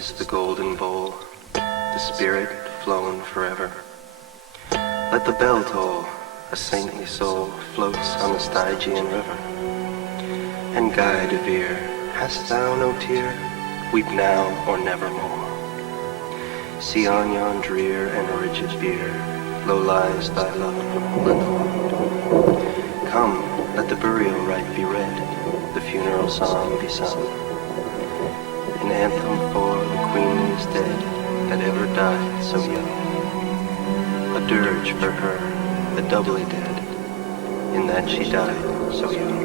is the golden bowl, the spirit flown forever. Let the bell toll, a saintly soul floats on the Stygian river. And guide of ear, hast thou no tear? Weep now or nevermore. See on yon drear and rigid bier, low lies thy love, Lenore. Come, let the burial rite be read, the funeral song be sung. An anthem for the queenliest dead that ever died so young. A dirge for her, the doubly dead, in that she died so young.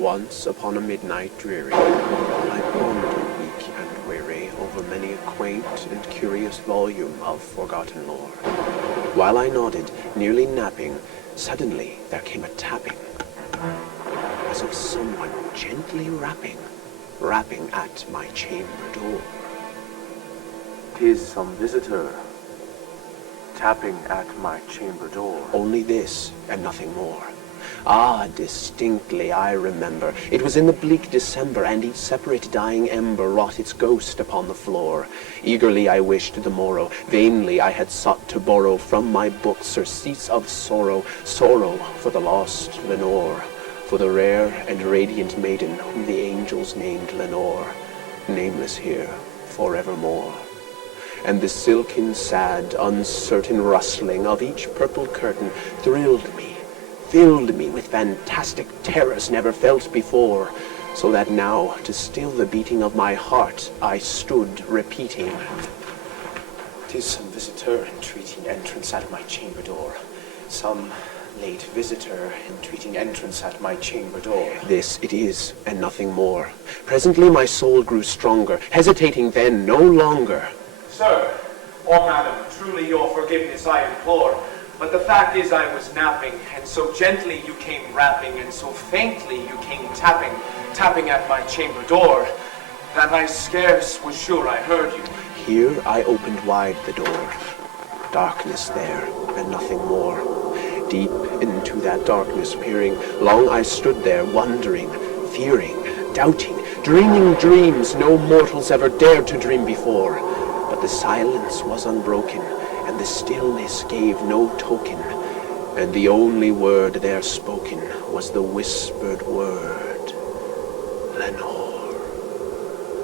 Once upon a midnight dreary, I pondered weak and weary over many a quaint and curious volume of forgotten lore. While I nodded, nearly napping, suddenly there came a tapping, as of someone gently rapping at my chamber door. 'Tis some visitor tapping at my chamber door. Only this, and nothing more. Ah, distinctly I remember. It was in the bleak December, and each separate dying ember wrought its ghost upon the floor. Eagerly I wished the morrow. Vainly I had sought to borrow from my books surcease of sorrow. Sorrow for the lost Lenore, for the rare and radiant maiden whom the angels named Lenore, nameless here forevermore. And the silken, sad, uncertain rustling of each purple curtain thrilled me, filled me with fantastic terrors never felt before, so that now, to still the beating of my heart, I stood repeating, "'Tis some visitor entreating entrance at my chamber door, some late visitor entreating entrance at my chamber door." This it is, and nothing more. Presently my soul grew stronger, hesitating then no longer. "Sir, or madam, truly your forgiveness I implore. But the fact is I was napping, and so gently you came rapping, and so faintly you came tapping at my chamber door, that I scarce was sure I heard you." Here I opened wide the door. Darkness there, and nothing more. Deep into that darkness peering, long I stood there, wondering, fearing, doubting, dreaming dreams no mortals ever dared to dream before. But the silence was unbroken, and the stillness gave no token, and the only word there spoken was the whispered word, "Lenore."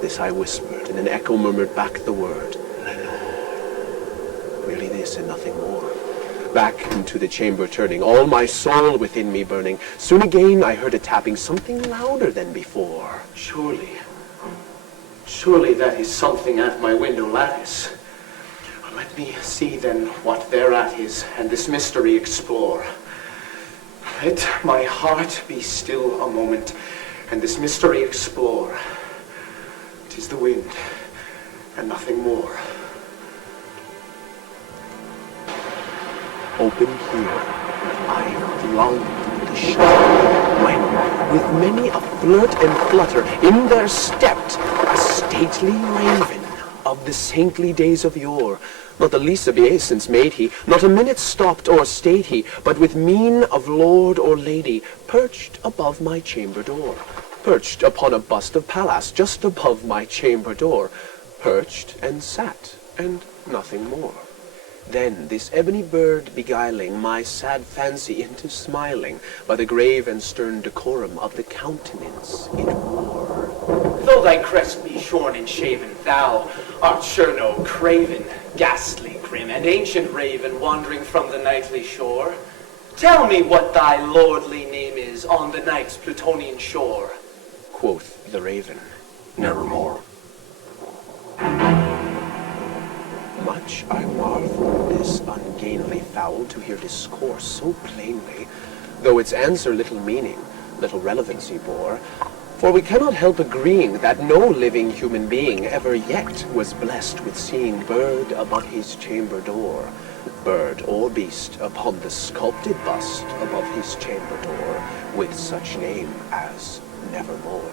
This I whispered, and an echo murmured back the word, "Lenore." Merely this and nothing more. Back into the chamber turning, all my soul within me burning, soon again I heard a tapping, something louder than before. Surely that is something at my window lattice. Let me see then what thereat is, and this mystery explore. Let my heart be still a moment, and this mystery explore. 'Tis the wind, and nothing more. Open here, I flung the shutter, when, with many a flirt and flutter, in there stepped a stately raven of the saintly days of yore. Not the least obeisance made he, not a minute stopped or stayed he, but with mien of lord or lady, perched above my chamber door, perched upon a bust of Pallas just above my chamber door, perched and sat, and nothing more. Then this ebony bird beguiling my sad fancy into smiling by the grave and stern decorum of the countenance it wore. Though thy crest be shorn and shaven, thou art sure no craven, ghastly, grim and ancient raven wandering from the nightly shore, tell me what thy lordly name is on the night's Plutonian shore. Quoth the raven, Nevermore. much I marvel this ungainly fowl to hear discourse so plainly, though its answer little meaning, little relevancy bore. For we cannot help agreeing that no living human being ever yet was blessed with seeing bird above his chamber door, bird or beast upon the sculpted bust above his chamber door, with such name as Nevermore.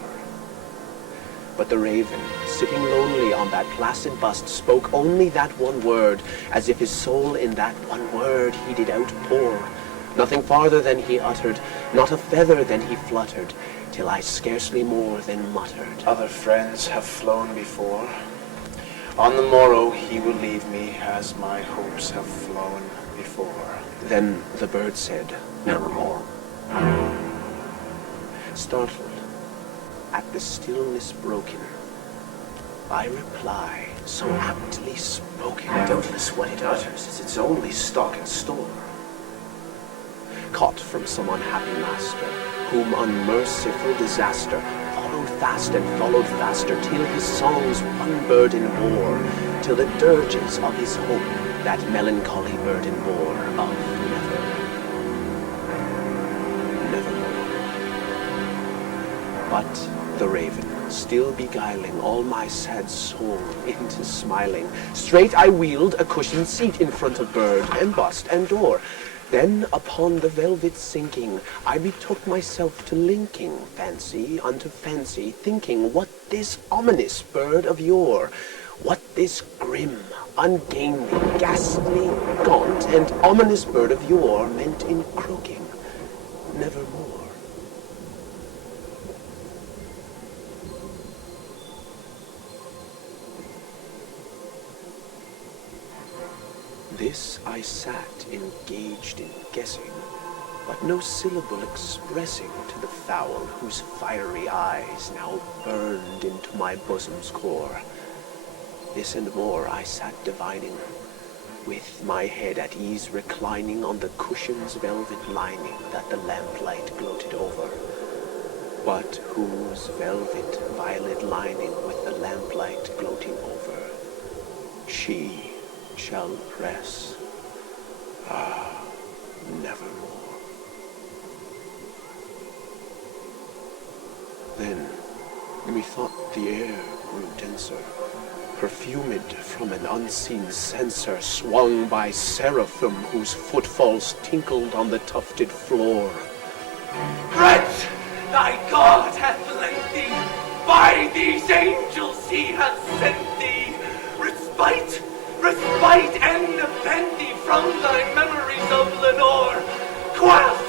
But the raven, sitting lonely on that placid bust, spoke only that one word, as if his soul in that one word he did outpour. Nothing farther than he uttered, not a feather than he fluttered, till I scarcely more than muttered. Other friends have flown before. On the morrow he will leave me, as my hopes have flown before. Then the bird said, Nevermore. startled at the stillness broken, I reply, so aptly spoken. Doubtless what it utters is its only stock and store. Caught from some unhappy master, whom unmerciful disaster followed fast and followed faster, till his songs one burden bore, till the dirges of his hope that melancholy burden bore of nevermore. But the raven, still beguiling all my sad soul into smiling, straight I wheeled a cushioned seat in front of bird and bust and door. Then upon the velvet sinking, I betook myself to linking fancy unto fancy, thinking what this ominous bird of yore, what this grim, ungainly, ghastly, gaunt, and ominous bird of yore meant in croaking nevermore. This I sat engaged in guessing, but no syllable expressing to the fowl whose fiery eyes now burned into my bosom's core. This and more I sat divining, with my head at ease reclining on the cushion's velvet lining that the lamplight gloated over, but whose velvet violet lining with the lamplight gloating over, she shall press, nevermore. Then methought the air grew denser, perfumed from an unseen censer swung by seraphim whose footfalls tinkled on the tufted floor. Wretch, thy God hath lent thee, by these angels he hath sent thee, respite and defend thee from thy memories of Lenore. Quaff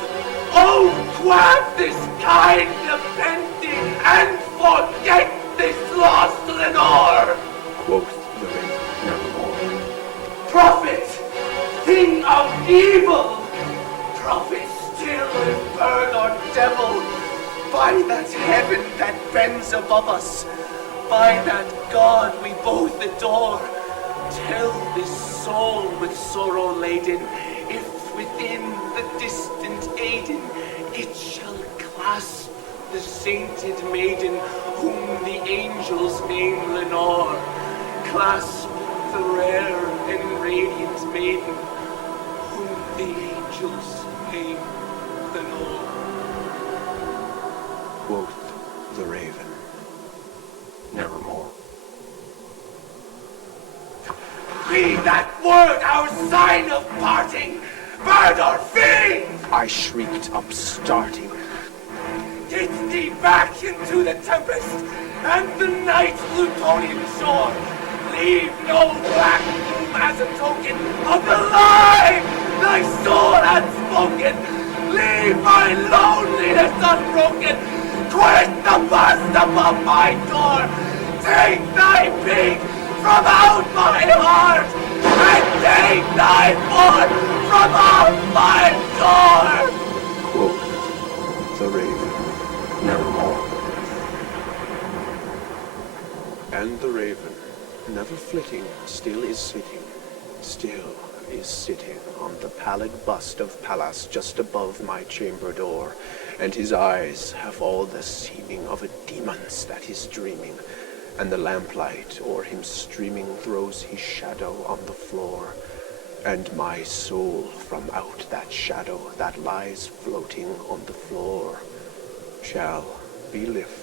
this kind nepenthe, and forget this lost Lenore. Quoth the raven, nevermore. Prophet, thing of evil, prophet still if bird or devil, by that heaven that bends above us, by that God we both adore, tell this soul with sorrow laden, if within the distant Aden it shall clasp the sainted maiden whom the angels name Lenore, clasp the rare and radiant maiden whom the angels name Lenore. Quoth the raven, Nevermore. Be that word our sign of parting, bird or fiend! I shrieked upstarting. Get thee back into the tempest and the night's Plutonian shore. Leave no black plume as a token of the lie thy soul hath spoken. Leave my loneliness unbroken. Quit the bust above my door. Take thy beak from out my heart, and take thy foot from off my door! Quoth the raven, Nevermore. and the raven, never flitting, still is sitting, still is sitting on the pallid bust of Pallas just above my chamber door, and his eyes have all the seeming of a demon's that is dreaming, and the lamplight o'er him streaming throws his shadow on the floor, and my soul from out that shadow that lies floating on the floor shall be lifted